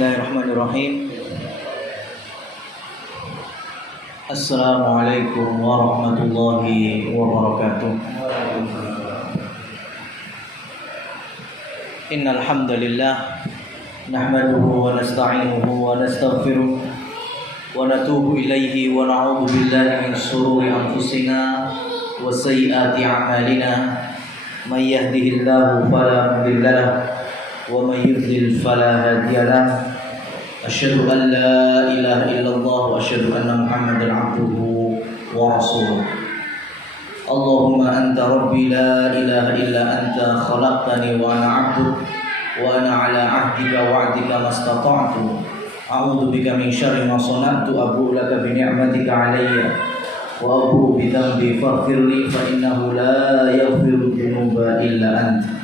Bismillahirrahmanirrahim. Assalamualaikum warahmatullahi wabarakatuh. Innal hamdalillah nahmaduhu wa nasta'inuhu wa nastaghfiruh wa natubu ilaihi wa na'udzu billahi min shururi anfusina wa sayyiati a'malina. May yahdihillahu fala mudilla lahu wa may yudlil fala hadiya lahu. Asyhadu an la ilaha illallah wa asyhadu anna Muhammadan abduhu wa rasuluh. Allahumma anta rabbi la ilaha illa anta khalaqtani wa ana 'abduk wa ana 'ala 'ahdika wa 'adika mastata'tu. A'udzu bika min syarri ma sana'tu abu'u laka bi ni'matika 'alayya wa abu'u bi dhanbi faghfirli fa innahu la yaghfiru dzunuba illa anta.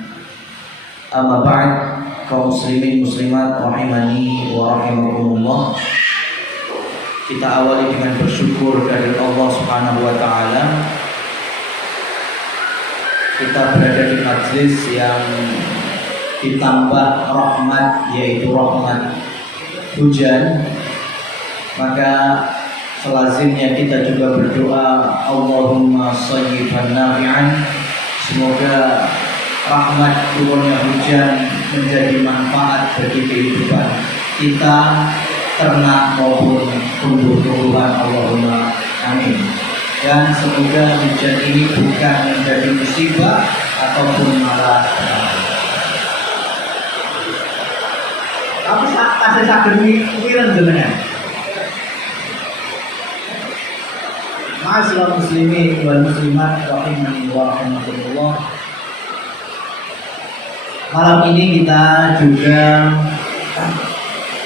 Amma ba'd, kaum muslimin muslimat rahimani wa rahimakumullah. Kita awali dengan bersyukur dari Allah Subhanahu wa taala. Kita berada di majlis yang ditambah rahmat, yaitu rahmat hujan. Maka selazimnya kita juga berdoa, Allahumma shayyiban nafi'an. Semoga rahmat turunnya hujan menjadi manfaat bagi kehidupan kita, ternak maupun tumbuh-tumbuhan. Allahumma amin. Dan semoga hujan ini bukan menjadi musibah ataupun malah tapi kasih sakit mikiran jenengan. Ma'asyiral muslimin wal muslimat rahimani wa rahimakumullah. Malam ini kita juga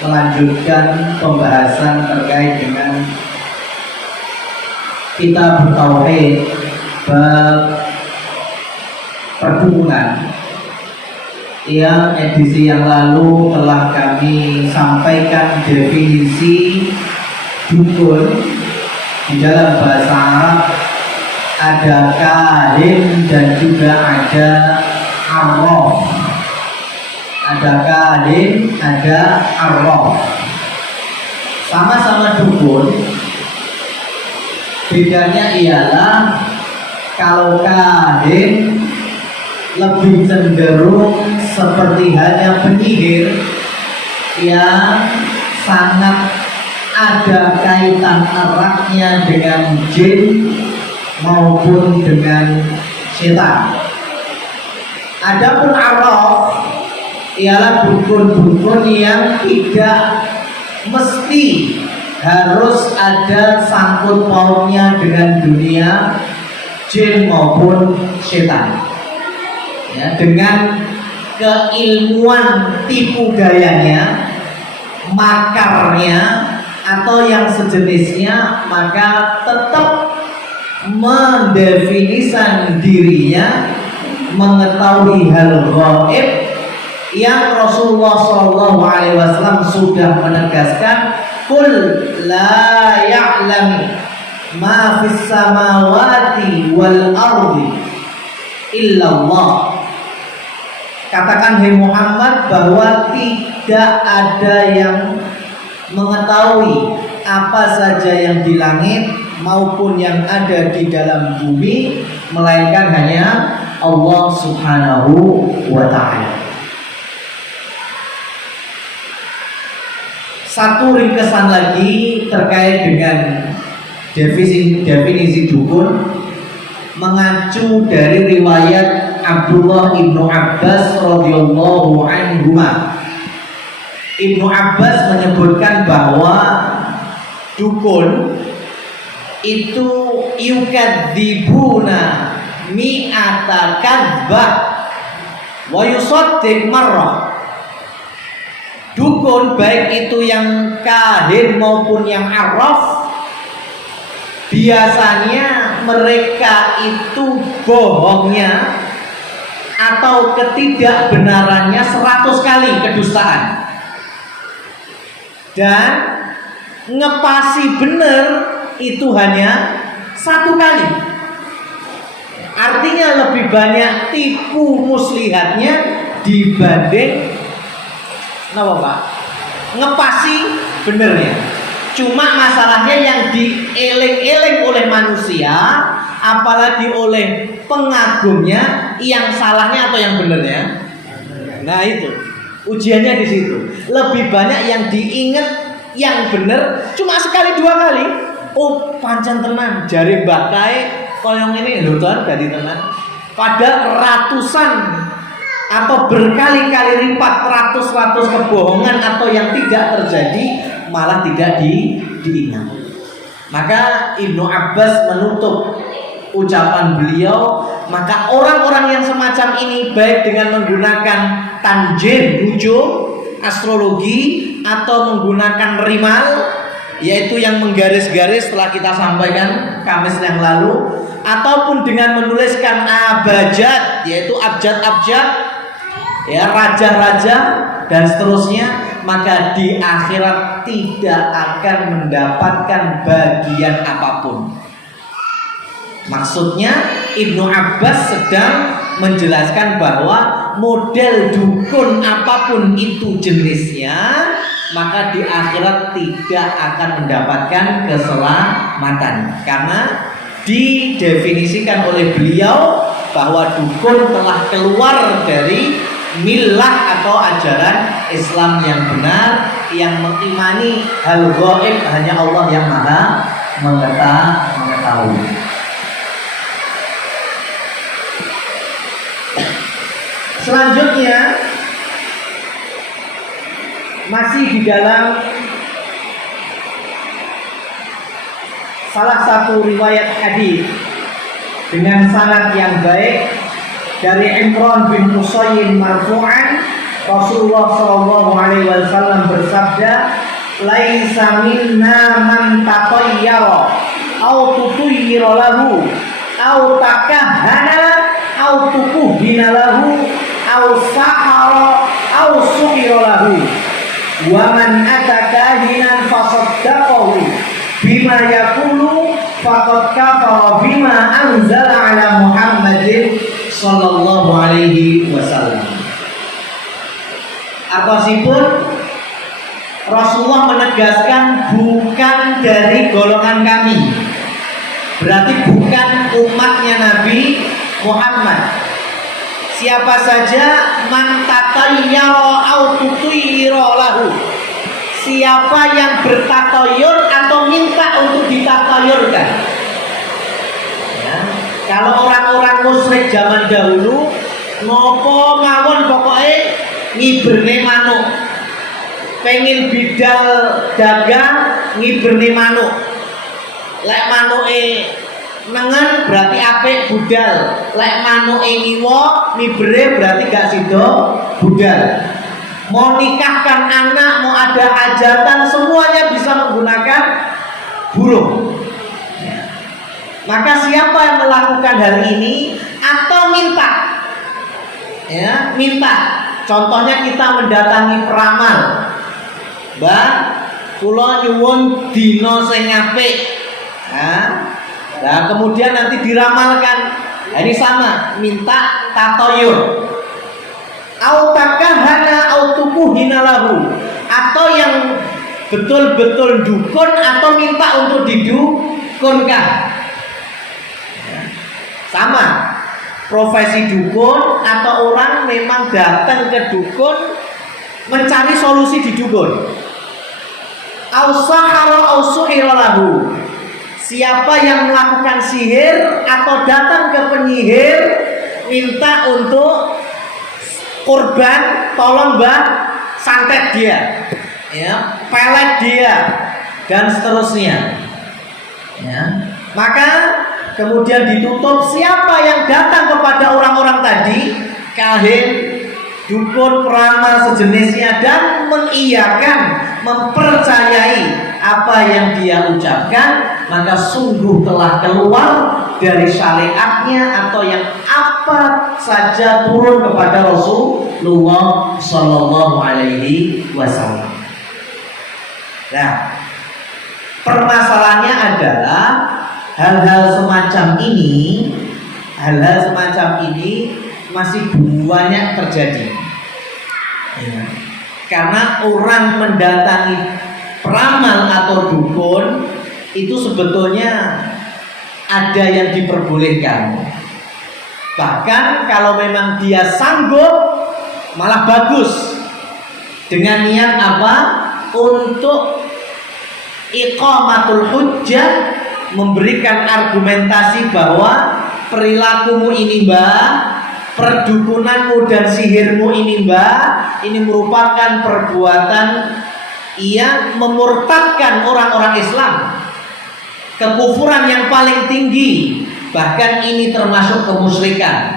melanjutkan pembahasan terkait dengan kitab tauhid bab perdukunan yang edisi yang lalu telah kami sampaikan definisi dukun. Di dalam bahasa Arab ada kahin dan juga ada arraf. Ada kahin, ada arraf. Sama-sama dukun. Bedanya ialah kalau kahin lebih cenderung seperti halnya penyihir yang sangat ada kaitan eratnya dengan jin maupun dengan setan. Adapun arraf ialah dukun-dukun yang tidak mesti harus ada sangkut pautnya dengan dunia jin maupun setan. Ya, dengan keilmuan tipu dayanya, makarnya atau yang sejenisnya, maka tetap mendefinisikan dirinya mengetahui hal gaib yang Rasulullah SAW sudah menegaskan, "Qul la ya'lam ma fis samawati wal ardi illallah." Katakan hai Muhammad bahwa tidak ada yang mengetahui apa saja yang di langit maupun yang ada di dalam bumi melainkan hanya Allah Subhanahu wa ta'ala. Satu ringkesan lagi terkait dengan definisi dukun mengacu dari riwayat Abdullah ibnu Abbas radhiyallahu anhuma. Ibnu Abbas menyebutkan bahwa dukun itu yukadzibuna mi'ata kadzbah wa yusaddiq marrah. Dukun baik itu yang kahin maupun yang arraf, biasanya mereka itu bohongnya atau ketidakbenarannya 100 kali kedustaan, dan ngepasi benar itu hanya 1 kali. Artinya lebih banyak tipu muslihatnya dibanding Pak? ngepasi benernya. Cuma masalahnya yang dieling-eling oleh manusia, apalagi oleh pengagumnya, yang salahnya atau yang benernya. Nah itu ujiannya di situ. Lebih banyak yang diingat yang bener cuma sekali dua kali. Oh pancen tenan jari Mbak Kae koyong ini lho Tuhan dari tenan. Pada ratusan atau berkali-kali lipat ratus-ratus kebohongan atau yang tidak terjadi malah tidak diingat. Maka Ibnu Abbas menutup ucapan beliau, maka orang-orang yang semacam ini baik dengan menggunakan tanjim, hujum, astrologi atau menggunakan rimal, yaitu yang menggaris-garis setelah kita sampaikan Kamis yang lalu, ataupun dengan menuliskan abjad, yaitu abjad-abjad, ya raja-raja dan seterusnya, maka di akhirat tidak akan mendapatkan bagian apapun. Maksudnya Ibnu Abbas sedang menjelaskan bahwa model dukun apapun itu jenisnya, maka di akhirat tidak akan mendapatkan keselamatan, karena didefinisikan oleh beliau bahwa dukun telah keluar dari milah atau ajaran Islam yang benar, yang mengimani hal gaib hanya Allah yang maha mengetahui. Selanjutnya masih di dalam salah satu riwayat hadis dengan sanad yang baik dari Imran bin Husayn marfu'an, Rasulullah sallallahu alaihi wasallam bersabda, "Laisa minna man tatayyara au tutuyyira lahu au takahhana au tukuhina lahu au sahara au suhira lahu wa man ataka hinan fasaddaqahu bima yaqulu faqad kafara bima anzala ala Muhammadin sallallahu alaihi wasallam." Apasipun Rasulullah menegaskan bukan dari golongan kami, berarti bukan umatnya Nabi Muhammad. Siapa saja man tatayyara au tutuyira lahu, siapa yang bertatayur atau minta untuk ditatayurkan. Ya, kalau orang-orang musyrik zaman dahulu ngopo mawon pokoknya ngiberne manuk, pengen bidal dagang ngiberne manuk, lek manuke nengen berarti apik budal, lek manuke ngiwa mibere berarti gak sido budal. Mau nikahkan anak, mau ada hajatan, semuanya bisa menggunakan burung. Maka siapa yang melakukan hal ini atau minta, ya minta, contohnya kita mendatangi peramal, Mbak, kula nyuwun dina sing apik. Nah, kemudian nanti diramalkan. Nah, ini sama, minta tatoyur. Au takahana au tukuhina lahu, atau yang betul-betul dukun atau minta untuk didukunkan. Sama, profesi dukun atau orang memang datang ke dukun mencari solusi di dukun. Au sahara au suhira lahu, siapa yang melakukan sihir atau datang ke penyihir minta untuk kurban, tolong Mbak santet dia, ya, pelet dia dan seterusnya. Ya. Maka kemudian ditutup siapa yang datang kepada orang-orang tadi, kahin, dukun, peramal sejenisnya, dan mengiyakan, mempercayai apa yang dia ucapkan, maka sungguh telah keluar dari syariatnya atau yang apa saja turun kepada Rasulullah Sallallahu Alaihi Wasallam. Nah, permasalahannya adalah hal-hal semacam ini masih banyak terjadi. Ya. Karena orang mendatangi peramal atau dukun itu sebetulnya ada yang diperbolehkan. Bahkan kalau memang dia sanggup, malah bagus. Dengan niat apa? Untuk iqamatul hujjah, memberikan argumentasi bahwa perilakumu ini mbak, perdukunanmu dan sihirmu ini mbak, ini merupakan perbuatan yang memurtadkan orang-orang Islam, kekufuran yang paling tinggi, bahkan ini termasuk kemusyrikan.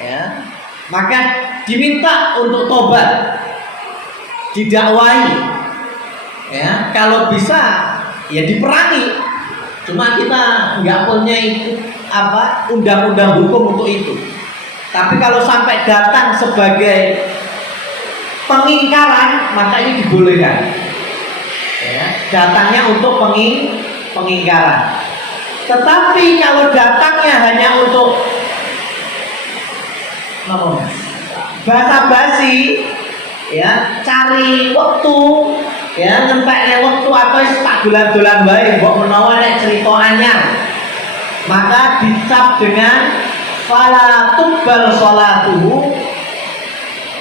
Ya, maka diminta untuk tobat, didakwahi. Ya, kalau bisa ya diperangi. Cuma kita nggak punya undang-undang hukum untuk itu. Tapi kalau sampai datang sebagai pengingkaran, maka ini dibolehkan. Ya, datangnya untuk pengingkaran. Tetapi kalau datangnya hanya untuk basa-basi, ya, cari waktu, ya, ngentekne waktu apa tak dolan-dolan bae mbok menawa nek cerita anyar, maka dicap dengan fala tubbal sholatuhu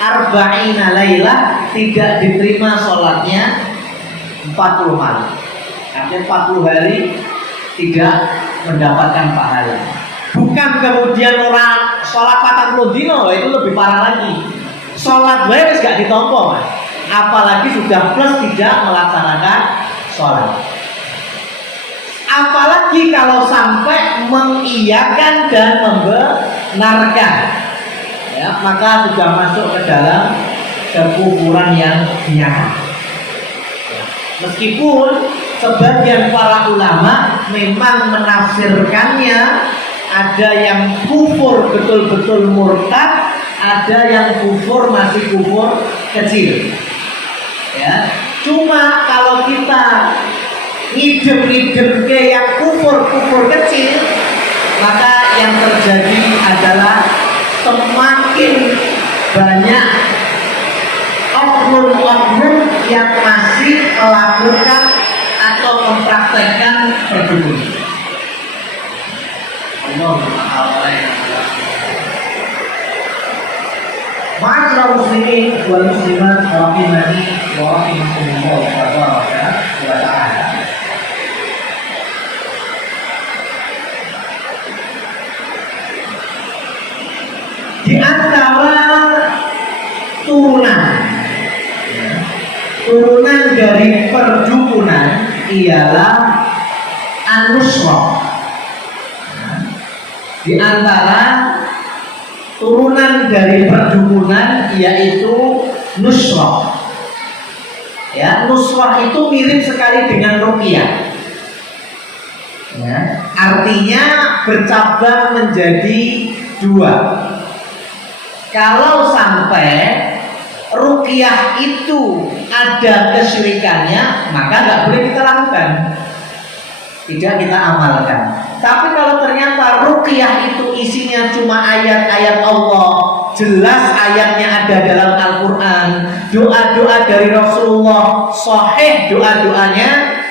arba'ina lailah, tidak diterima sholatnya 40 malam. Artinya 40 hari tidak mendapatkan pahala. Bukan kemudian orang sholat 40 dino, itu lebih parah lagi. Sholat bae wis gak ditampa, Mas. Apalagi sudah plus tidak melaksanakan sholat. Apalagi kalau sampai mengiyakan dan membenarkan, ya, maka sudah masuk ke dalam kekufuran yang nyata. Meskipun sebagian para ulama memang menafsirkannya, ada yang kufur betul-betul murtad, ada yang kufur masih kufur kecil. Ya, cuma kalau kita ngidem-ngidem ke yang kufur kecil, maka yang terjadi adalah semakin banyak oknum-oknum yang masih melakukan atau mempraktekkan perdukunan. Ma'asyiral muslimin wal muslimat rahimani wa rahimakumullah tabaraka wa ta'ala. Di antara turunan dari perdukunan ialah an-nusrah. Di antara turunan dari perdukunan yaitu nusrah. Ya, nusrah itu mirip sekali dengan ruqyah. Ya, artinya bercabang menjadi dua. Kalau sampai ruqyah itu ada kesyirikannya, maka nggak boleh kita lakukan, tidak kita amalkan. Tapi kalau ternyata ruqyah itu isinya cuma ayat-ayat Allah, jelas ayatnya ada dalam Al-Quran, doa-doa dari Rasulullah, sahih doa-doanya,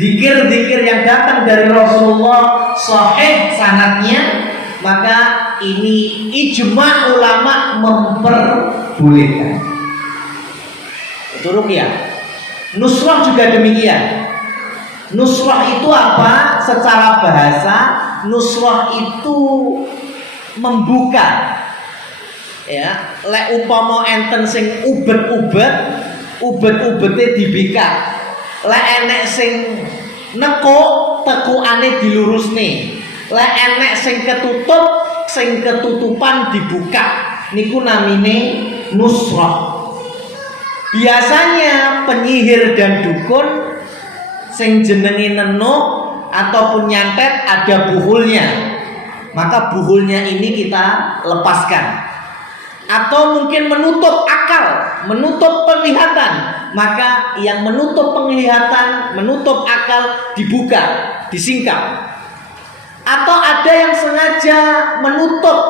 zikir-zikir yang datang dari Rasulullah, sahih sanadnya, maka ini ijma ulama memperbolehkan. Itu ruqyah. Nusrah juga demikian. Nusrah itu apa? Secara bahasa, nusrah itu membuka. Ya, lek umpama enten sing ubet-ubete dibikak. Lek enek sing nekuk, tekukane dilurusne. Lek enek sing ketutup, sing ketutupan dibuka. Niku namine nusrah. Biasanya penyihir dan dukun sing jenenge nenuk ataupun nyantet ada buhulnya, maka buhulnya ini kita lepaskan. Atau mungkin menutup akal, menutup penglihatan, maka yang menutup penglihatan, menutup akal dibuka, disingkap. Atau ada yang sengaja menutup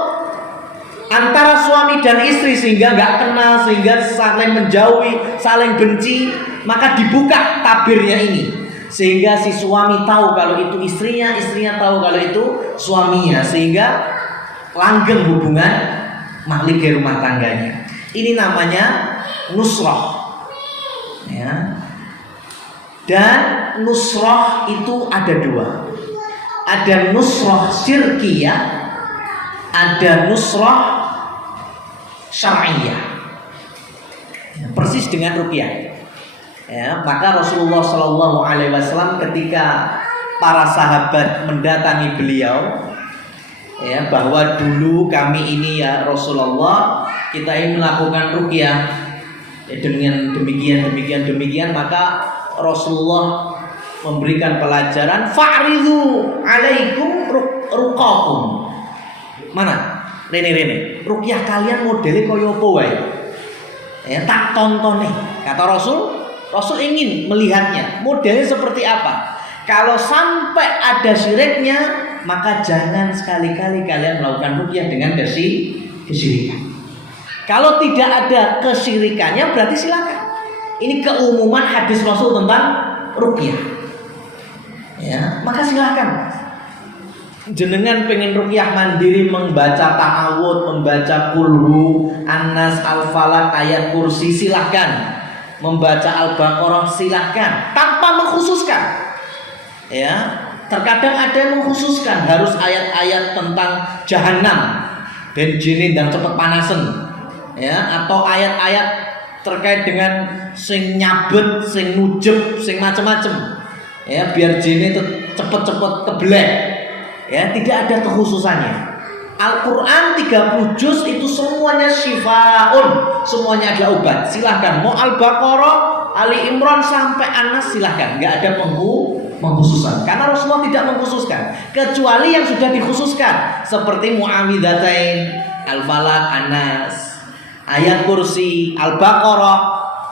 antara suami dan istri sehingga nggak kenal, sehingga saling menjauhi, saling benci, maka dibuka tabirnya ini sehingga si suami tahu kalau itu istrinya, istrinya tahu kalau itu suaminya, sehingga langgeng hubungan mahligai rumah tangganya. Ini namanya nusrah, ya. Dan nusrah itu ada dua, ada nusrah syirkiyah, ada nusrah syar'iyah, ya, persis dengan ruqyah. Ya, maka Rasulullah Shallallahu Alaihi Wasallam ketika para sahabat mendatangi beliau, ya, bahwa dulu kami ini ya Rasulullah, kita ingin melakukan ruqyah, ya, dengan demikian, maka Rasulullah memberikan pelajaran, fa'ridhu alaikum ruqakum. Mana? Rene. Ruqyah kalian modelnya kaya apa wae? Ya, tak tonton nih. Kata Rasul ingin melihatnya. Modelnya seperti apa? Kalau sampai ada syiriknya, maka jangan sekali-kali kalian melakukan ruqyah dengan kesyirikan. Kalau tidak ada kesyirikannya, berarti silakan. Ini keumuman hadis Rasul tentang ruqyah. Ya, maka silakan. Jenengan pengen ruqyah mandiri, membaca ta'awud, membaca kulhu, An-Nas, Al-Falaq, ayat kursi, silakan. Membaca Al-Baqarah silakan, tanpa mengkhususkan. Ya, terkadang ada yang mengkhususkan harus ayat-ayat tentang jahanam, benjinin dan cepet panasen. Ya, atau ayat-ayat terkait dengan sing nyabet, sing nujeb, sing macam-macam. Ya, biar jin itu cepet-cepet keblek. Ya, tidak ada kekhususannya. Al-Quran 30 juz itu semuanya syifaun, semuanya adalah obat. Silahkan mau Al-Baqarah, Ali Imran sampai An-Nas silahkan, nggak ada pengkhususan. Karena Rasulullah tidak mengkhususkan, kecuali yang sudah dikhususkan seperti Mu'awwidzatain, Al-Falaq, An-Nas, ayat kursi, Al-Baqarah.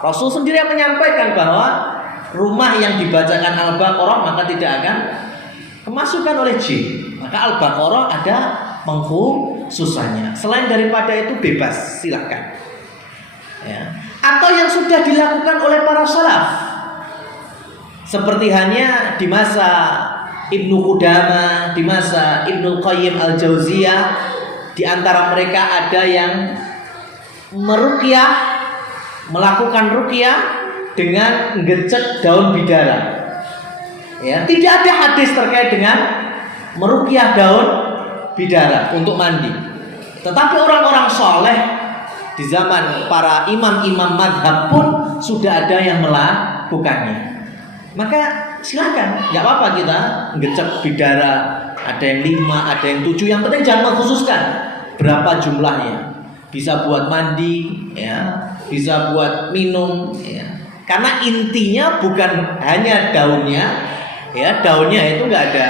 Rasul sendiri yang menyampaikan bahwa rumah yang dibacakan Al-Baqarah maka tidak akan kemasukan oleh jin. Maka Al-Baqarah ada pengkhususannya. Selain daripada itu bebas, silakan. Ya. Atau yang sudah dilakukan oleh para salaf, seperti hanya di masa Ibnu Qudamah, di masa Ibnu Qayyim Al-Jauziyah, di antara mereka ada yang meruqyah, melakukan ruqyah dengan ngecek daun bidara. Ya, tidak ada hadis terkait dengan meruqyah daun bidara untuk mandi. Tetapi orang-orang soleh di zaman para imam-imam madhab pun sudah ada yang melakukannya. Maka silakan, nggak apa-apa kita ngecek bidara. Ada yang 5, ada yang 7. Yang penting jangan mengkhususkan berapa jumlahnya. Bisa buat mandi, ya, bisa buat minum, ya. Karena intinya bukan hanya daunnya, ya, daunnya itu nggak ada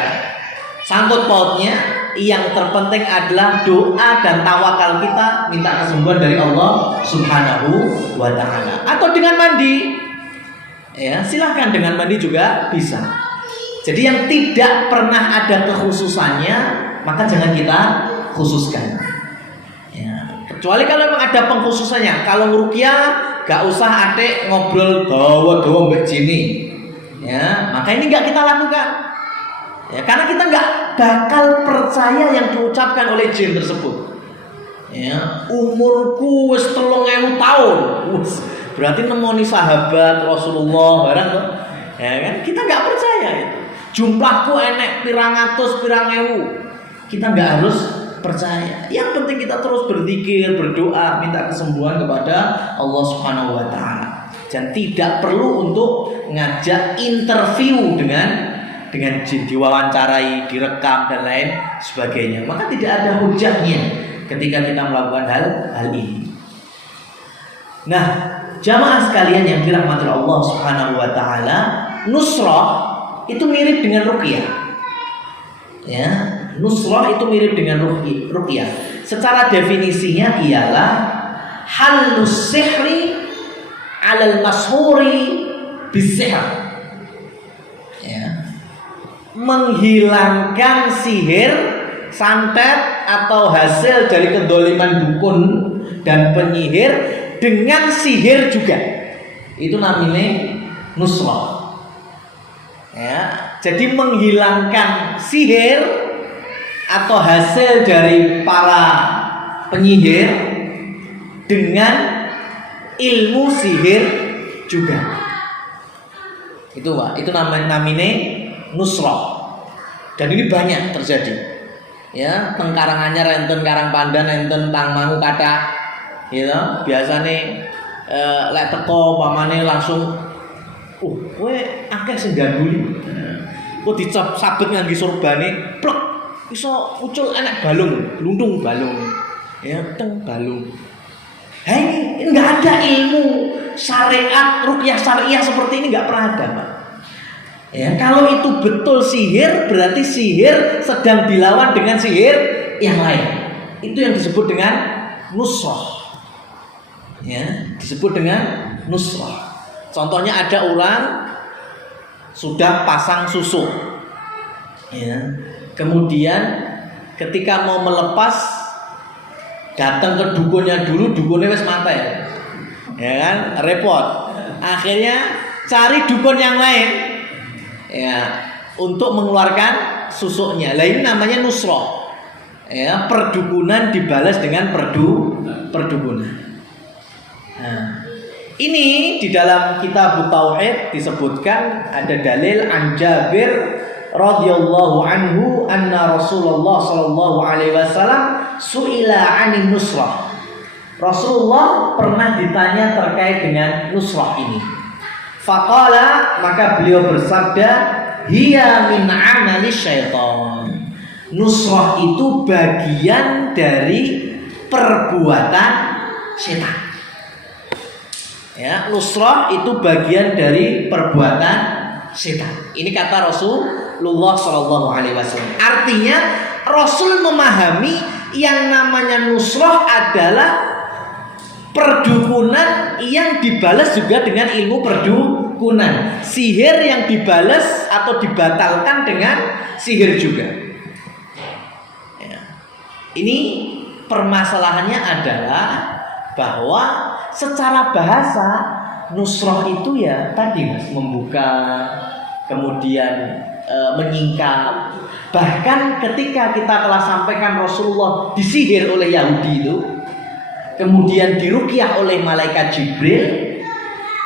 sangkut pautnya. Yang terpenting adalah doa dan tawakal kita, minta kesembuhan dari Allah Subhanahu wa Ta'ala. Atau dengan mandi, ya, silahkan dengan mandi juga bisa. Jadi yang tidak pernah ada kekhususannya, maka jangan kita khususkan. Ya, kecuali kalau memang ada pengkhususannya. Kalau ruqyah, gak usah adek ngobrol dawa-dawa mbak Jini. Ya, maka ini gak kita lakukan. Ya, karena kita nggak bakal percaya yang diucapkan oleh jin tersebut. Ya, umurku wis 3.000 tahun, berarti nemoni sahabat Rasulullah barang tuh. Ya kan? Kita nggak percaya itu. Jumlahku enek pirang atus, pirang ewu. Kita nggak harus percaya. Yang penting kita terus berzikir, berdoa, minta kesembuhan kepada Allah Subhanahu wa Ta'ala. Dan tidak perlu untuk ngajak interview dengan jin, diwawancarai, direkam dan lain sebagainya. Maka tidak ada hujahnya ketika kita melakukan hal ini. Nah, jamaah sekalian yang dirahmati Allah Subhanahu wa Ta'ala, nusrah itu mirip dengan ruqyah. Ya, nusrah itu mirip dengan ruqyah. Secara definisinya ialah halus sihri 'alal mashhuri bisihr. Ya, menghilangkan sihir santet atau hasil dari kedoliman dukun dan penyihir dengan sihir juga. Itu namanya nusrah. Ya, jadi menghilangkan sihir atau hasil dari para penyihir dengan ilmu sihir juga. Itu Pak, itu namanya nusrah. Dan ini banyak terjadi. Ya, tengkarang anyar enten karang pandan enten tangmangu kata. Gitu. Biasane lek teko pamane langsung kowe akeh sing ganduli. Kok dicap sabet nganggo surbane, plek iso muncul enek balung, glundung balung. Ya, teng balung. Hei, enggak ada ilmu syariat, ruqyah syariah seperti ini enggak pernah ada, Pak. Ya, kalau itu betul sihir, berarti sihir sedang dilawan dengan sihir yang lain. Itu yang disebut dengan nusrah. Ya, disebut dengan nusrah. Contohnya ada orang sudah pasang susuk. Ya. Kemudian ketika mau melepas datang ke dukunnya dulu, dukunnya wis mati. Ya kan? Repot. Akhirnya cari dukun yang lain. Ya, untuk mengeluarkan susuknya. Lah ini namanya nusrah. Ya, perdukunan dibalas dengan perdukunan. Nah, ini di dalam kitab Tauhid disebutkan ada dalil an Jabir radhiyallahu anhu anna Rasulullah sallallahu alaihi wasallam suila 'anil nusrah. Rasulullah pernah ditanya terkait dengan nusrah ini. Faqala, maka beliau bersabda, hiya min 'amali syaitan. Nusrah itu bagian dari perbuatan setan. Ya, nusrah itu bagian dari perbuatan setan. Ini kata Rasulullah sallallahu alaihi wasallam. Artinya Rasul memahami yang namanya nusrah adalah perdukunan yang dibalas juga dengan ilmu perdukunan. Sihir yang dibalas atau dibatalkan dengan sihir juga. Ya. Ini permasalahannya adalah bahwa secara bahasa nusrah itu ya tadi Mas, membuka, kemudian menyingkap. Bahkan ketika kita telah sampaikan Rasulullah disihir oleh Yahudi itu, kemudian diruqyah oleh malaikat Jibril,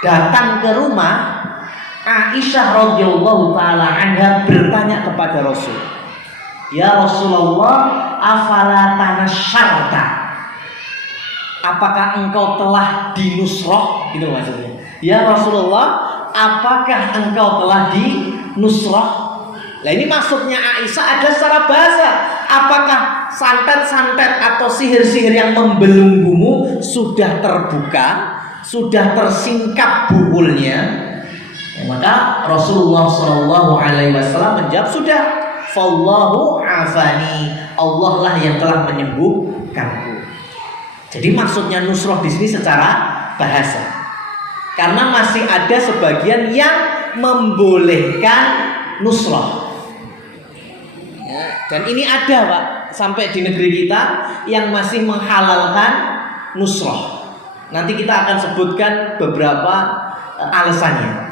datang ke rumah Aisyah radhiyallahu taala anha bertanya kepada Rasul, "Ya Rasulullah, afala tanasyarta?" Apakah engkau telah dinusrah? Itu maksudnya. Ya Rasulullah, apakah engkau telah dinusrah? Nah ini maksudnya Aisyah ada secara bahasa. Apakah santet-santet atau sihir-sihir yang membelenggumu sudah terbuka, sudah tersingkap bukulnya? Ya, maka Rasulullah SAW menjawab, sudah. Fallahu afani, Allah lah yang telah menyembuhkanku. Jadi maksudnya nusrah di sini secara bahasa. Karena masih ada sebagian yang membolehkan nusrah. Ya, dan ini ada Pak, sampai di negeri kita yang masih menghalalkan nusrah. Nanti kita akan sebutkan beberapa alasannya.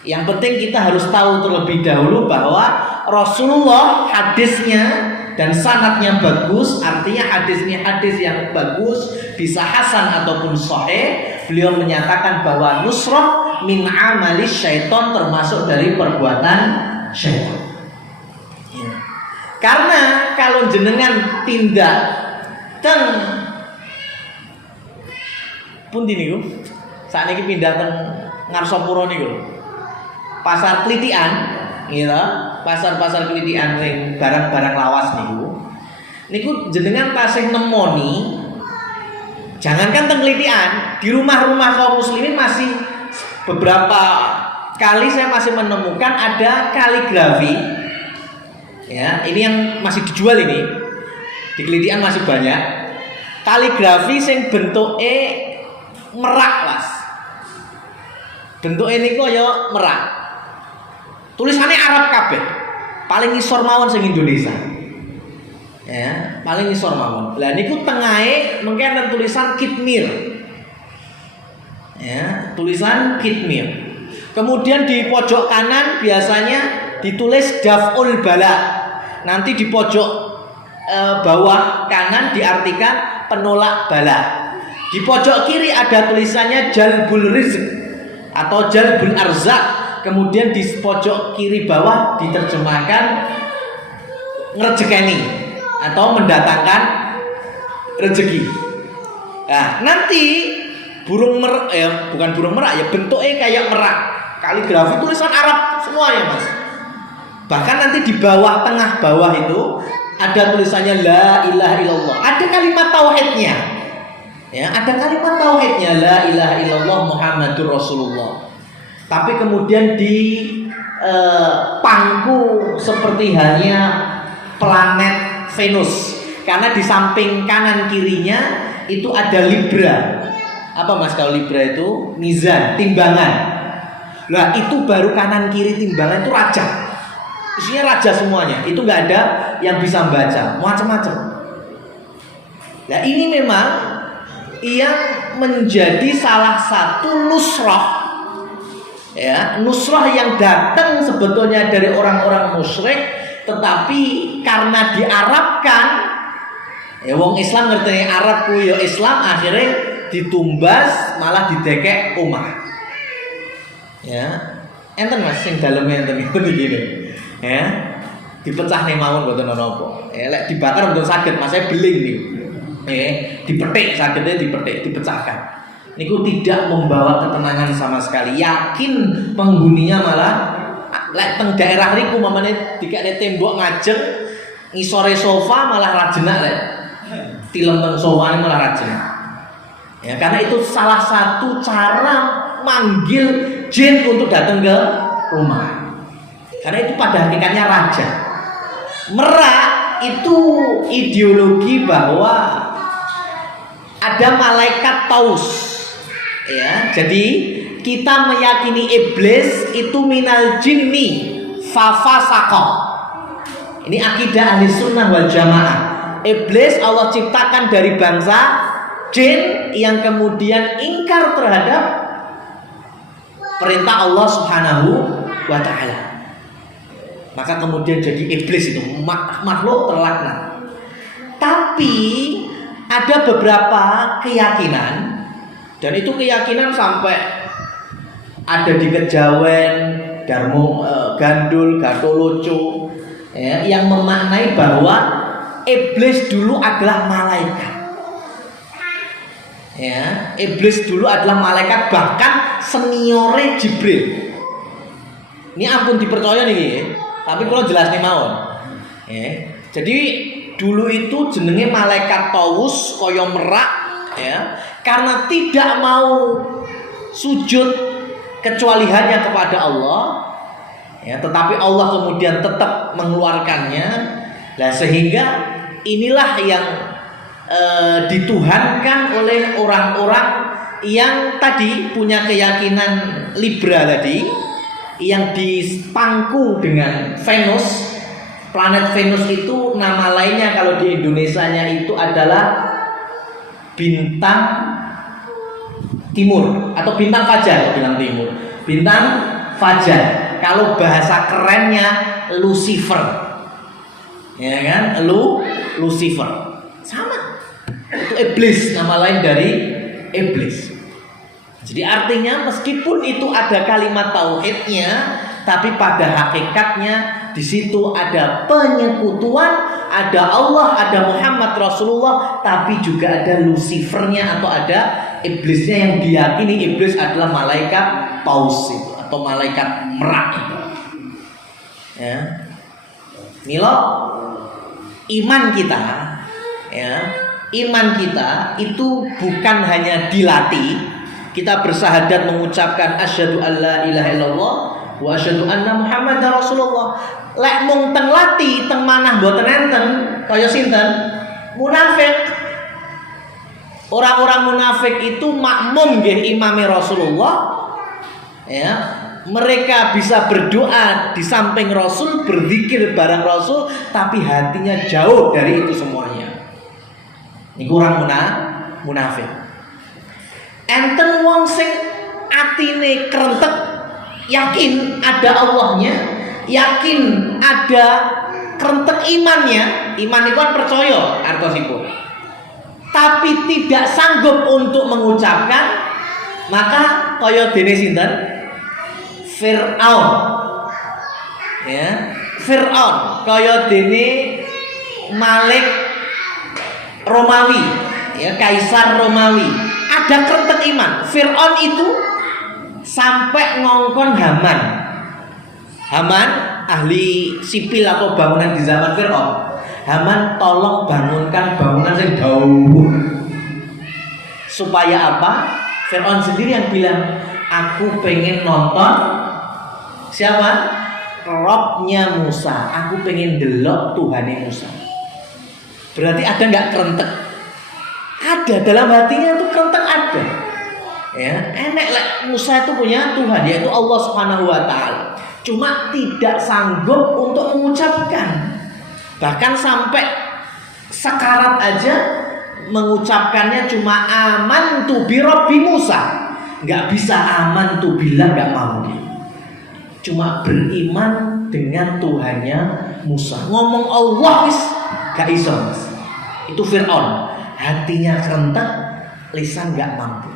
Yang penting kita harus tahu terlebih dahulu bahwa Rasulullah hadisnya dan sanadnya bagus, artinya hadis ini hadis yang bagus, bisa hasan ataupun sahih. Beliau menyatakan bahwa nusrah min amali syaitan, termasuk dari perbuatan syaitan. Ya. Karena kalau jenengan tindak teng pundi niku, sakniki pindah teng Ngarsopuro niku, pasar Klitian, gitu, pasar-pasar Klitian ring barang-barang lawas niku jenengan tasih nemoni, jangankan teng Klitian, di rumah-rumah kaum muslimin masih beberapa kali saya masih menemukan ada kaligrafi. Ya, ini yang masih dijual ini. Di Klitian masih banyak kaligrafi sing bentuke merak, Mas. Bentuke niku kaya merak. Tulisannya Arab kabeh. Paling isor mawon sing Indonesia. Ya, paling ngisor mawon. Lah niku tengahe mungkin ada tulisan kitmir. Ya, tulisan kitmir. Kemudian di pojok kanan biasanya ditulis daf'ul bala. Nanti di pojok bawah kanan diartikan penolak bala. Di pojok kiri ada tulisannya jalbul rizq atau jalbul arzak. Kemudian di pojok kiri bawah diterjemahkan ngerjekeni atau mendatangkan rezeki. Nah, nanti burung merak bukan burung merak ya, bentuknya kayak merak. Kaligrafi tulisan Arab semuanya, Mas. Bahkan nanti di bawah tengah bawah itu ada tulisannya la ilaha illallah. Ada kalimat tauhidnya. Ya, ada kalimat tauhidnya la ilaha illallah Muhammadur Rasulullah. Tapi kemudian di pangku seperti halnya planet Venus, karena di samping kanan kirinya itu ada Libra. Apa Mas kalau Libra itu? Mizan, timbangan. Lah itu baru kanan kiri timbangan itu raja. Isinya raja semuanya. Itu nggak ada yang bisa membaca, macam-macam. Nah ini memang yang menjadi salah satu nusrah, ya, nusrah yang datang sebetulnya dari orang-orang musyrik. Tetapi karena diarabkan, ya wong Islam ngerti Arab ku ya Islam, akhirnya ditumbas malah didekek omah. Ya, enten Mas sing daleme enten begini. Ya, dipecah nih mawon mboten napa. Ya lek dibakar mboten saged, Mas saya beling niku. Dipetik sagednya dipetik, dipecahkan. Niku tidak membawa ketenangan sama sekali. Yakin penghuninya malah lek teng daerah riku mamane dikek tembok ngajeng ngisore sofa malah rajenak lek. Tilem teng sofa malah rajenak. Ya, karena itu salah satu cara manggil jin untuk datang ke rumah. Karena itu pada hakikatnya raja. Merak itu ideologi bahwa ada malaikat Taus. Ya, jadi kita meyakini iblis itu minal jinni fafasaqah. Ini akidah ahli sunnah wal jamaah. Iblis Allah ciptakan dari bangsa jin yang kemudian ingkar terhadap perintah Allah Subhanahu wa ta'ala. Maka kemudian jadi iblis itu makhluk terlaknat. Tapi ada beberapa keyakinan, dan itu keyakinan sampai ada di Kejawen, Darmo, Gandul, Gatoloco, ya, yang memaknai bahwa iblis dulu adalah malaikat. Ya, iblis dulu adalah malaikat, bahkan seniore Jibril. Ini ampun dipercaya nih, tapi kalau jelas nih mawon. Ya, jadi dulu itu jenenge malaikat Taus koyo merak, ya, karena tidak mau sujud kecuali hanya kepada Allah, ya, tetapi Allah kemudian tetap mengeluarkannya. Nah, sehingga inilah yang dituhankan oleh orang-orang yang tadi punya keyakinan Libra tadi, yang dipangku dengan Venus. Planet Venus itu nama lainnya kalau di Indonesianya itu adalah bintang timur atau bintang fajar, bintang timur, bintang fajar. Kalau bahasa kerennya Lucifer, ya kan, Lucifer sama, itu iblis, nama lain dari iblis. Jadi artinya meskipun itu ada kalimat tauhidnya, tapi pada hakikatnya di situ ada penyekutuan, ada Allah, ada Muhammad Rasulullah, tapi juga ada Lucifernya atau ada iblisnya yang diyakini iblis adalah malaikat Taus itu atau malaikat merak itu. Ya. Milo, iman kita, ya, iman kita itu bukan hanya dilatih. Kita bersahadat mengucapkan asyhadu alla ilaha illallah wa asyhadu anna Muhammadar Rasulullah. Lek mung teng lati teng manah mboten enten kaya sinten? Munafik. Orang-orang munafik itu makmum nggih imame Rasulullah. Ya. mereka bisa berdoa di samping Rasul, berzikir bareng Rasul, tapi hatinya jauh dari itu semuanya. Ini kurang munafik. Enten wong sing atine krentek, yakin ada Allahnya, yakin ada krentek imannya. Iman itu kan percaya artosipun, tapi tidak sanggup untuk mengucapkan. Maka kaya dene sinten? Fir'aun. Ya, Fir'aun kaya dene Malik Romawi, ya, kaisar Romawi. Ada krentek iman. Fir'aun itu sampai ngongkon Haman. Haman ahli sipil atau bangunan di zaman Fir'aun. Haman tolong bangunkan bangunan yang jauh. Supaya apa? Fir'aun sendiri yang bilang, aku pengen nonton siapa? Robnya Musa. Aku pengen delok Tuhannya Musa. Berarti ada nggak krentek? Ada, dalam hatinya itu krentek ada. Ya, enek Musa itu punya Tuhan, yaitu Allah Subhanahu wa taala. Cuma tidak sanggup untuk mengucapkan. Bahkan sampai sekarat aja mengucapkannya cuma amantu bi Rabbi Musa. Enggak bisa amantu billah, enggak mau dia. Cuma beriman dengan Tuhannya Musa. Ngomong Allah wis gak iso. Itu Fir'aun. Hatinya kerentek, lisan enggak mampu.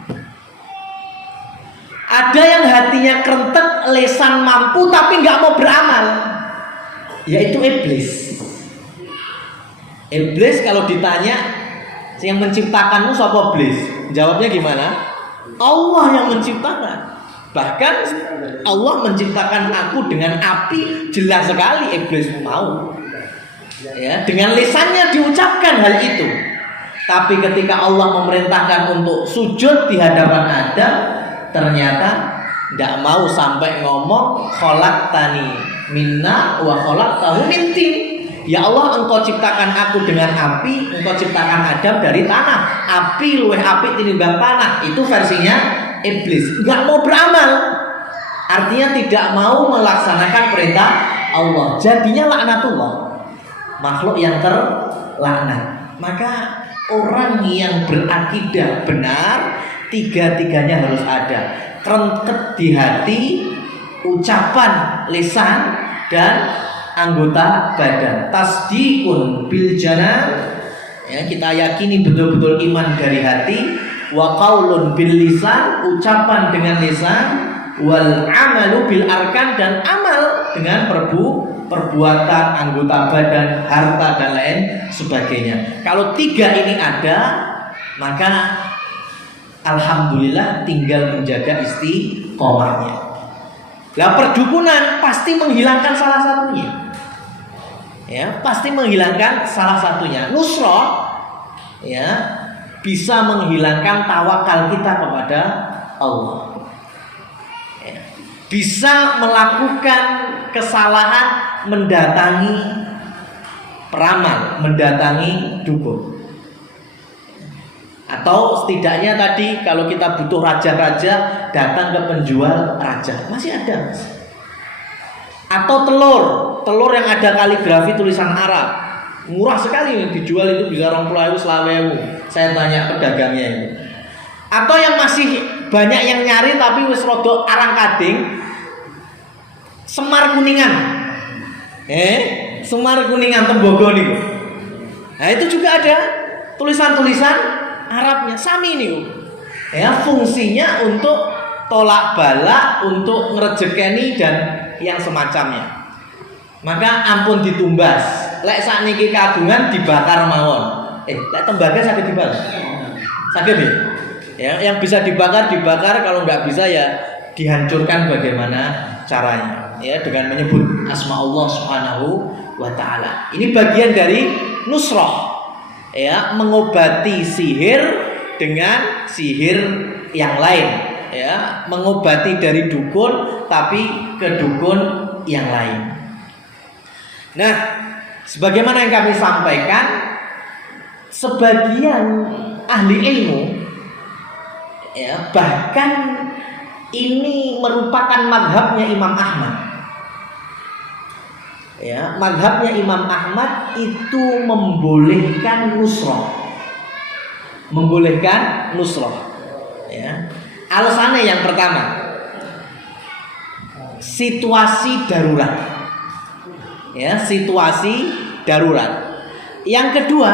Ada yang hatinya kerentek, lisan mampu tapi enggak mau beramal. Yaitu iblis. Iblis kalau ditanya, yang menciptakanmu siapa iblis? Jawabnya gimana? Allah yang menciptakan. Bahkan Allah menciptakan aku dengan api, jelas sekali iblis mau. Ya, dengan lisannya diucapkan hal itu. Tapi ketika Allah memerintahkan untuk sujud di hadapan Adam, ternyata tidak mau sampai ngomong khalaqtani minna wa khalaqtahu min tin. Ya Allah, engkau ciptakan aku dengan api, engkau ciptakan Adam dari tanah. Api luwih api tinimbang tanah. Itu versinya iblis. Enggak mau beramal. Artinya tidak mau melaksanakan perintah Allah. Jadinya laknatullah. Makhluk yang terlaknat. Maka orang yang berakidah benar, tiga-tiganya harus ada. Krentek di hati, ucapan lisan, dan anggota badan. Tasdikun bil janan, ya, kita yakini betul-betul iman dari hati. Wa qaulun bil lisan, ucapan dengan lisan. Wal amalu bil arkan, dan amal dengan perbuatan, anggota badan, harta, dan lain sebagainya. Kalau tiga ini ada, maka alhamdulillah tinggal menjaga istiqomahnya. Lah perdukunan pasti menghilangkan salah satunya. Ya, pasti menghilangkan salah satunya. Nusrah, ya, bisa menghilangkan tawakal kita kepada Allah. Ya, bisa melakukan kesalahan, mendatangi peramal, mendatangi dukun. Atau setidaknya tadi kalau kita butuh raja-raja, datang ke penjual raja. Masih ada, Mas. Atau telur yang ada kaligrafi tulisan Arab. Murah sekali, dijual itu bisa 20.000, 30.000. Saya tanya pedagangnya itu. Atau yang masih banyak yang nyari tapi wis rodok arang-kading, Semar Kuningan. Semar Kuningan Tembogo niku. Nah, itu juga ada tulisan-tulisan Arabnya sami nih. Ya, fungsinya untuk tolak balak, untuk ngerejekeni dan yang semacamnya. Maka ampun ditumbas. Lek sakniki kagungan dibakar mawon. Lek tembaga saged dibakar. Saged ya? Ya, yang bisa dibakar, kalau nggak bisa ya dihancurkan bagaimana caranya. Ya, dengan menyebut asma Allah Subhanahu wa taala. Ini bagian dari nusrah. Ya, mengobati sihir dengan sihir yang lain, ya, mengobati dari dukun tapi ke dukun yang lain. Nah, sebagaimana yang kami sampaikan, sebagian ahli ilmu, ya, bahkan Ini merupakan madhabnya Imam Ahmad. Ya, madhabnya Imam Ahmad itu membolehkan nusroh. Membolehkan nusroh. Ya. Alasannya yang pertama, situasi darurat. Ya, situasi darurat. Yang kedua,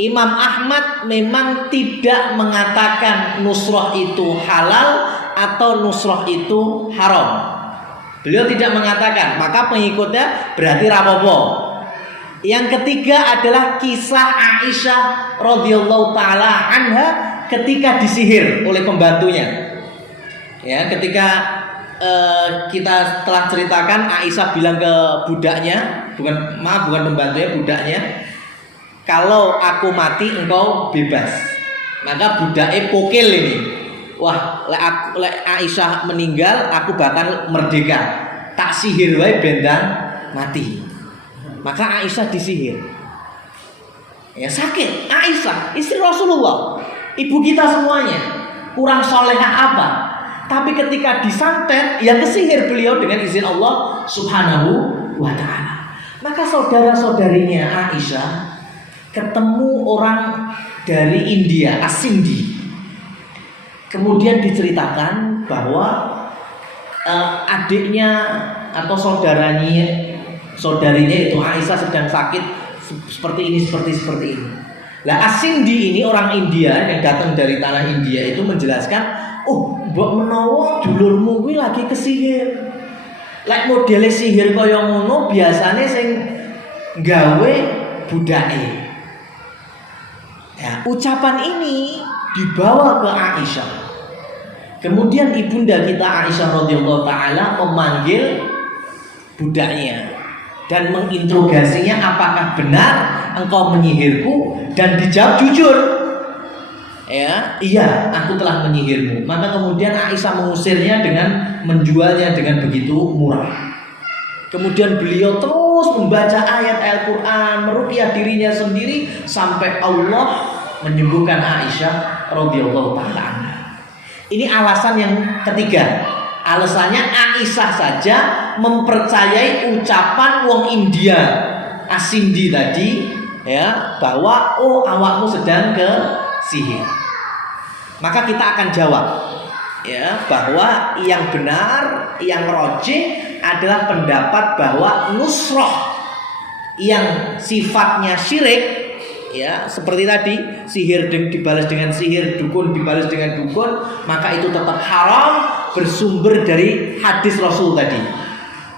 Imam Ahmad memang tidak mengatakan nusroh itu halal atau nusroh itu haram. Beliau tidak mengatakan, maka pengikutnya berarti rapopo. Yang ketiga adalah kisah Aisyah radhiyallahu taala anha ketika disihir oleh pembantunya. Ya, ketika kita telah ceritakan Aisyah bilang ke budaknya, bukan pembantunya, budaknya, kalau aku mati engkau bebas. Maka budaknya pokil ini. Wah, lek Aisyah meninggal aku bakal merdeka. Tak sihir wae bendang mati. Maka Aisyah disihir. Ya sakit. Aisyah, istri Rasulullah, ibu kita semuanya, kurang solehah apa? Tapi ketika disantet, ya kesihir beliau dengan izin Allah Subhanahu wa ta'ala. Maka saudara-saudarinya Aisyah ketemu orang dari India, Asindi. Kemudian diceritakan bahwa adiknya atau saudarinya itu Aisyah sedang sakit seperti ini. Lah Asindi ini orang India yang datang dari tanah India itu menjelaskan, oh mbok menawa dulurmu kuwi lagi kesihir. Lek modele sihir kaya ngono biasane sing gawe budake. Ya, ucapan ini dibawa ke Aisyah. Kemudian ibunda kita Aisyah radhiyallahu taala memanggil budaknya dan menginterogasinya, apakah benar engkau menyihirku? Dan dijawab jujur. Ya, iya, aku telah menyihirmu. Maka kemudian Aisyah mengusirnya dengan menjualnya dengan begitu murah. Kemudian beliau terus membaca ayat Al-Quran, meruqyah dirinya sendiri sampai Allah menyembuhkan Aisyah radhiyallahu taala. Ini alasan yang ketiga. Alasannya Aisyah saja mempercayai ucapan wong India Asindi tadi, ya, bahwa oh awakmu sedang ke sihir. Maka kita akan jawab, ya, bahwa yang benar, yang rajih adalah pendapat bahwa nusroh yang sifatnya syirik, ya, seperti tadi sihir dibalas dengan sihir, dukun dibalas dengan dukun, maka itu tetap haram, bersumber dari hadis Rasul tadi.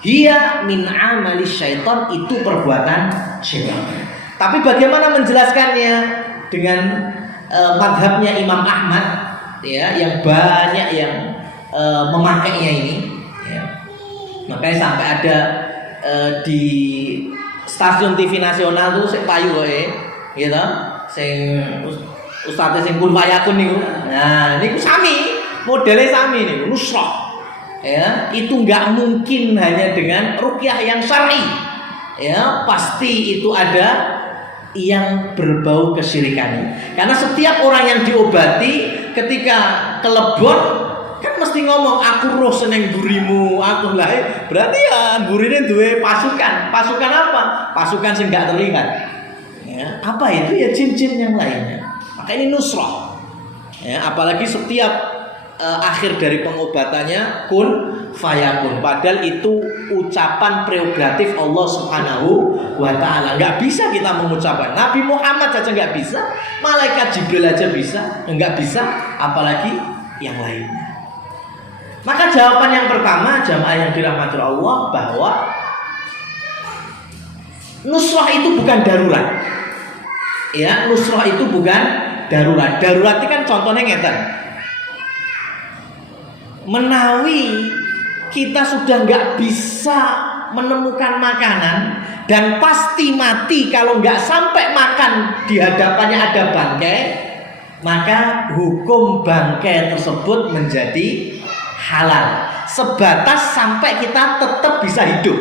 Hiya min amali syaitan, itu perbuatan syaitan. Tapi bagaimana menjelaskannya dengan madhabnya Imam Ahmad, ya, yang banyak yang memakainya ini, ya. Makanya sampai ada di stasiun TV nasional tuh sing payu kowe, gitu, sing ustadz sing kun fayakun niku. Nah, niku sami, modelnya sami niku, nusroh. Ya, itu nggak mungkin hanya dengan ruqyah yang syar'i. Ya, pasti itu ada yang berbau kesyirikan. Karena setiap orang yang diobati ketika kelebon kan mesti ngomong aku roh seneng burimu, aku lah. Berarti ya burine duwe pasukan. Pasukan apa? Pasukan sing nggak terlihat. Ya, apa itu? Ya jin-jin yang lainnya. Maka ini nusrah. Ya, apalagi setiap akhir dari pengobatannya kun fayakun. Padahal itu ucapan prerogatif Allah Subhanahu wa ta'ala. Nggak bisa kita mengucapkan. Nabi Muhammad saja nggak bisa, malaikat Jibril aja bisa, nggak bisa, apalagi yang lainnya. Maka jawaban yang pertama, jamaah yang dirahmati Allah, bahwa nusrah itu bukan darurat. Ya, nusrah itu bukan darurat. Darurat itu kan contohnya ngeten. Menawi kita sudah nggak bisa menemukan makanan dan pasti mati kalau nggak sampai makan di hadapannya ada bangkai, maka hukum bangkai tersebut menjadi halal sebatas sampai kita tetap bisa hidup.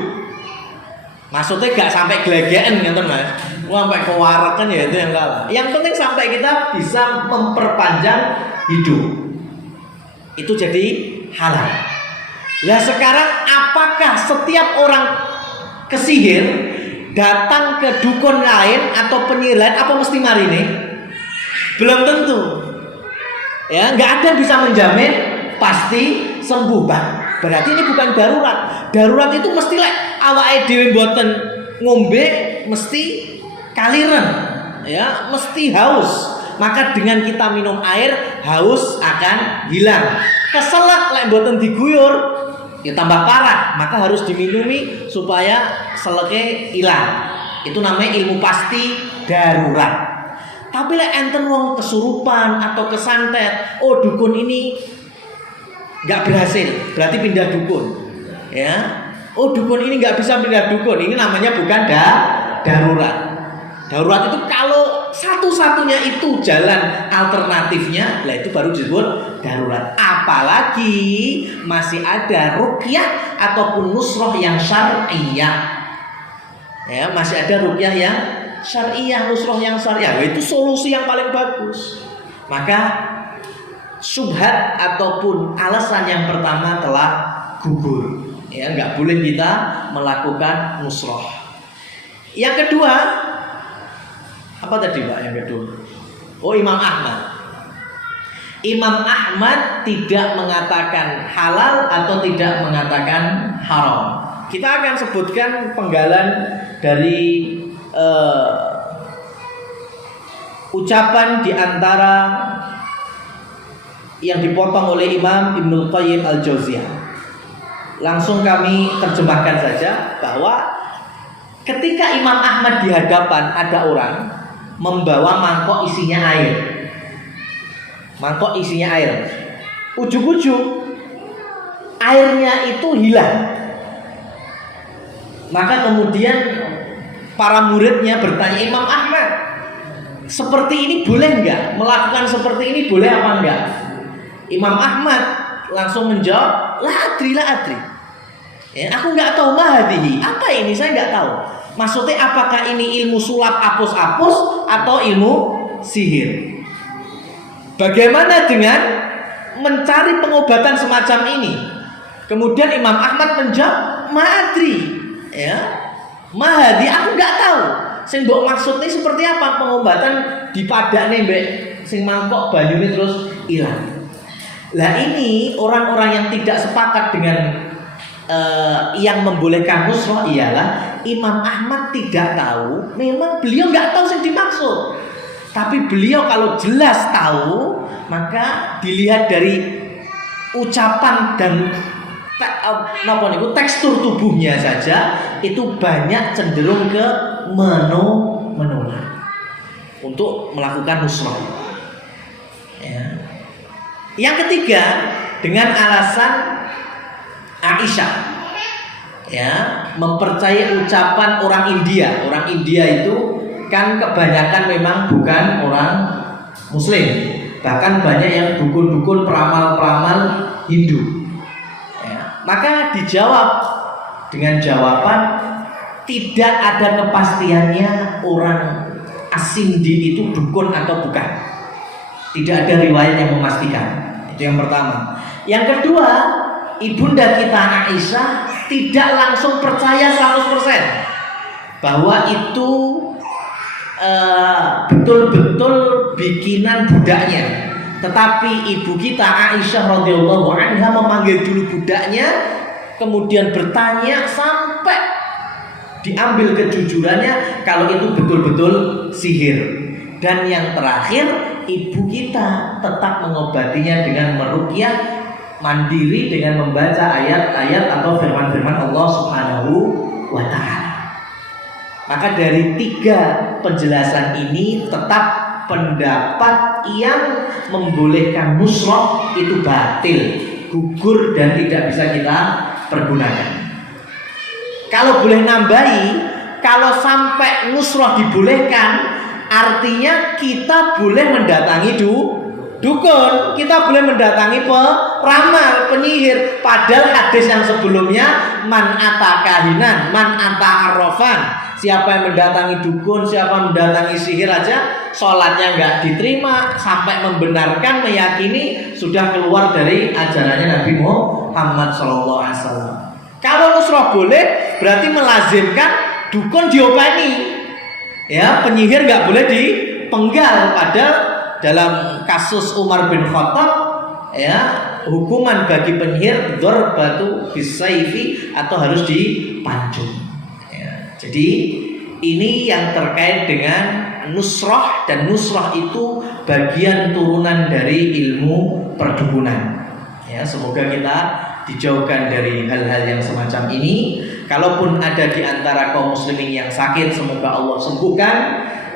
Maksudnya nggak sampai gelegean gitu mas, sampai kewarakan ya itu yang kalah. Yang penting sampai kita bisa memperpanjang hidup. Itu jadi halal. Lah sekarang apakah setiap orang kesihir datang ke dukun lain atau penyihir lain apa mesti marine? Belum tentu. Ya, nggak ada yang bisa menjamin pasti sembuh, Bang. Berarti ini bukan darurat. Darurat itu mesti awake dhewe mboten ngombe mesti kaliren, ya, mesti haus. Maka dengan kita minum air, haus akan hilang. Keselak lek mboten diguyur, ya tambah parah. Maka harus diminumi supaya seleke hilang. Itu namanya ilmu pasti darurat. Tapi lek enten wong kesurupan atau kesantet, oh dukun ini nggak berhasil, berarti pindah dukun. Ya, oh dukun ini nggak bisa pindah dukun. Ini namanya bukan darurat. Darurat itu kalau satu-satunya itu jalan alternatifnya, lah itu baru disebut darurat. Apalagi masih ada ruqyah ataupun nusroh yang syar'iyah. Ya, masih ada ruqyah yang syar'iyah, nusroh yang syar'iyah. Itu solusi yang paling bagus. Maka syubhat ataupun alasan yang pertama telah gugur. Ya, nggak boleh kita melakukan nusroh. Yang kedua, apa tadi Pak yang kedua? Oh, Imam Ahmad. Imam Ahmad tidak mengatakan halal atau tidak mengatakan haram. Kita akan sebutkan penggalan dari ucapan di antara yang dipotong oleh Imam Ibnul Qayyim Al-Jauziyah. Langsung kami terjemahkan saja bahwa ketika Imam Ahmad di hadapan ada orang membawa mangkok isinya air. Mangkok isinya air. Ujug-ujug airnya itu hilang. Maka kemudian para muridnya bertanya, Imam Ahmad, seperti ini boleh enggak? Melakukan seperti ini boleh apa enggak? Imam Ahmad langsung menjawab, la adri. Ya, aku enggak tahu mahadihi. Apa ini? Saya enggak tahu. Maksudnya apakah ini ilmu sulap apus-apus atau ilmu sihir? Bagaimana dengan mencari pengobatan semacam ini? Kemudian Imam Ahmad menjawab, ma'adri. Ya, mahadi aku nggak tahu. Sing mbok maksudnya seperti apa pengobatan dipadakne mbek sing mangkok banyune terus hilang. Lah ini orang-orang yang tidak sepakat dengan yang membolehkan nusroh ialah Imam Ahmad tidak tahu. Memang beliau nggak tahu yang dimaksud. Tapi beliau kalau jelas tahu, maka dilihat dari ucapan dan tekstur tubuhnya saja itu banyak cenderung ke menolak untuk melakukan nusroh. Ya. Yang ketiga, dengan alasan Aisyah, ya, mempercayai ucapan orang India. Orang India itu kan kebanyakan memang bukan orang Muslim, bahkan banyak yang dukun-dukun peramal-peramal Hindu. Ya, maka dijawab dengan jawaban tidak ada kepastiannya orang Asindi itu dukun atau bukan. Tidak ada riwayat yang memastikan. Itu yang pertama. Yang kedua, ibunda kita Aisyah tidak langsung percaya 100% bahwa itu betul-betul bikinan budaknya. Tetapi ibu kita Aisyah radhiyallahu anha memanggil dulu budaknya, kemudian bertanya sampai diambil kejujurannya kalau itu betul-betul sihir. Dan yang terakhir, ibu kita tetap mengobatinya dengan meruqyah mandiri dengan membaca ayat-ayat atau firman-firman Allah Subhanahu wa ta'ala. Maka dari tiga penjelasan ini tetap pendapat yang membolehkan nusroh itu batil, gugur dan tidak bisa kita pergunakan. Kalau boleh nambahi, kalau sampai nusroh dibolehkan, artinya kita boleh mendatangi dukun, kita boleh mendatangi peramal, penyihir. Padahal hadis yang sebelumnya man ata kahinan, man ata arrafan. siapa yang mendatangi dukun, siapa yang mendatangi sihir aja, sholatnya nggak diterima, sampai membenarkan, meyakini sudah keluar dari ajarannya Nabi Muhammad SAW. Kalau nusroh boleh, berarti melazimkan dukun diopeni, ya, penyihir nggak boleh dipenggal. Pada dalam kasus Umar bin Khattab, ya, hukuman bagi penyihir dzarbatu bisayfi, atau harus dipancung. Ya, jadi ini yang terkait dengan nusrah, dan nusrah itu bagian turunan dari ilmu perdukunan. Ya, semoga kita dijauhkan dari hal-hal yang semacam ini. Kalaupun ada di antara kaum muslimin yang sakit, semoga Allah sembuhkan,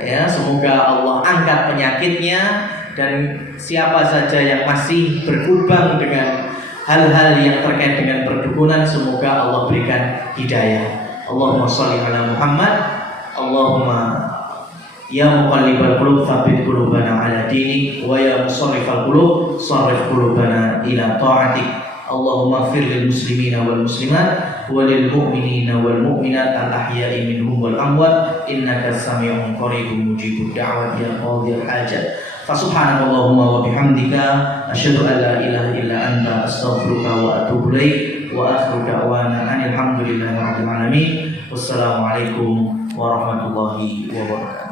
ya, semoga Allah angkat penyakitnya. Dan siapa saja yang masih berkubang dengan hal-hal yang terkait dengan perdukunan, semoga Allah berikan hidayah. Allahumma sholli ala Muhammad. Allahumma ya muqallibal qulub tsabbit qulubana ala dinik, wa ya musarrifal qulub sarrif qulubana ila ta'atik. Allahumma ighfir lil muslimina wal muslimat walil mu'minina wal mu'minat al ahya'i minhum wal amwat innaka sami'un qaribun mujibud da'wat ya qadhiyal hajat. Fasubhanakallahumma wa bihamdika asyhadu an la ilaha illa anta astaghfiruka wa atubu ilaik wa akhiru da'wana alhamdulillahi rabbil alamin. Wassalamualaikum warahmatullahi wabarakatuh.